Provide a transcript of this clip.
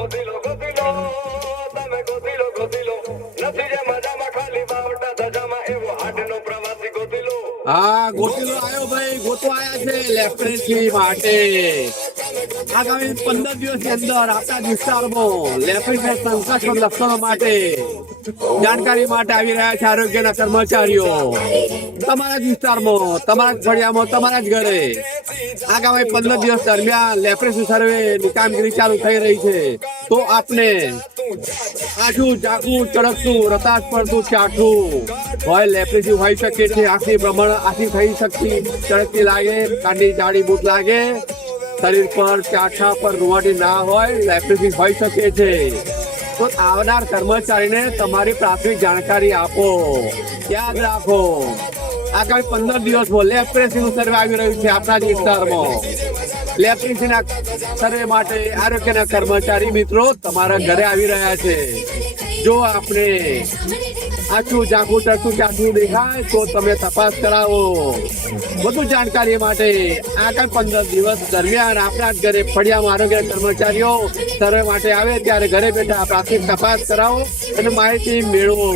ગોતી લો તમે ગોતી લો ગોતી લો નથી જે મજામાં ખાલી બાવટા ધજામાં એવો હાડનો પ્રવાસી ગોતી લો હા ગોતીલો આવ્યો ભાઈ, ગોતો આયા છે લેફ્ટનન્સી માટે આગામી પંદર દિવસની અંદર આપણા વિસ્તારમાં લેફ્ટનન્ટ સંકટ લક્ષણો માટે જાણકારી માટે આવી રહ્યા છે આરોગ્યના કર્મચારીઓ. તમારા જ વિસ્તારમાં, તમારા જ ફળિયામાં, તમારા જ ઘરે આગામી પંદર દિવસ દરમિયાન લેફ્ટનન્ટ સર્વે ની કામગીરી ચાલુ થઈ રહી છે. તો આપને આઠું જાગું ચડકતું રતાશ પડતું ચાઠું હોય લેપ્રેસી હોઈ શકે છે. આખી ભ્રમણ આખી થઈ શકતી ચડકતી લાગે કાંડી જાડી બૂટ લાગે શરીર પર ચાઠા પર રૂવાડી ના હોય લેપ્રેસી હોઈ શકે છે. તો આવનાર કર્મચારીને તમારી પ્રાથમિક જાણકારી આપો. યાદ રાખો. આગામી પંદર દિવસમાં લેપ્રેસી નું સર્વે આવી રહ્યું છે આપણા જ વિસ્તારમાં. લેપ્રેસીના સર્વે માટે આરોગ્યના કર્મચારી મિત્રો તમારા ઘરે આવી રહ્યા છે. જો આપણે આછું ઝાંખું ટરતું ચાટું દેખાય, તો તમે તપાસ કરાવો. વધુ જાણકારી માટે આગળ પંદર દિવસ દરમિયાન આપણા ઘરે ફળિયા આરોગ્ય કર્મચારીઓ સર્વે માટે આવે ત્યારે ઘરે બેઠા પ્રાથમિક તપાસ કરાવો અને માહિતી મેળવો.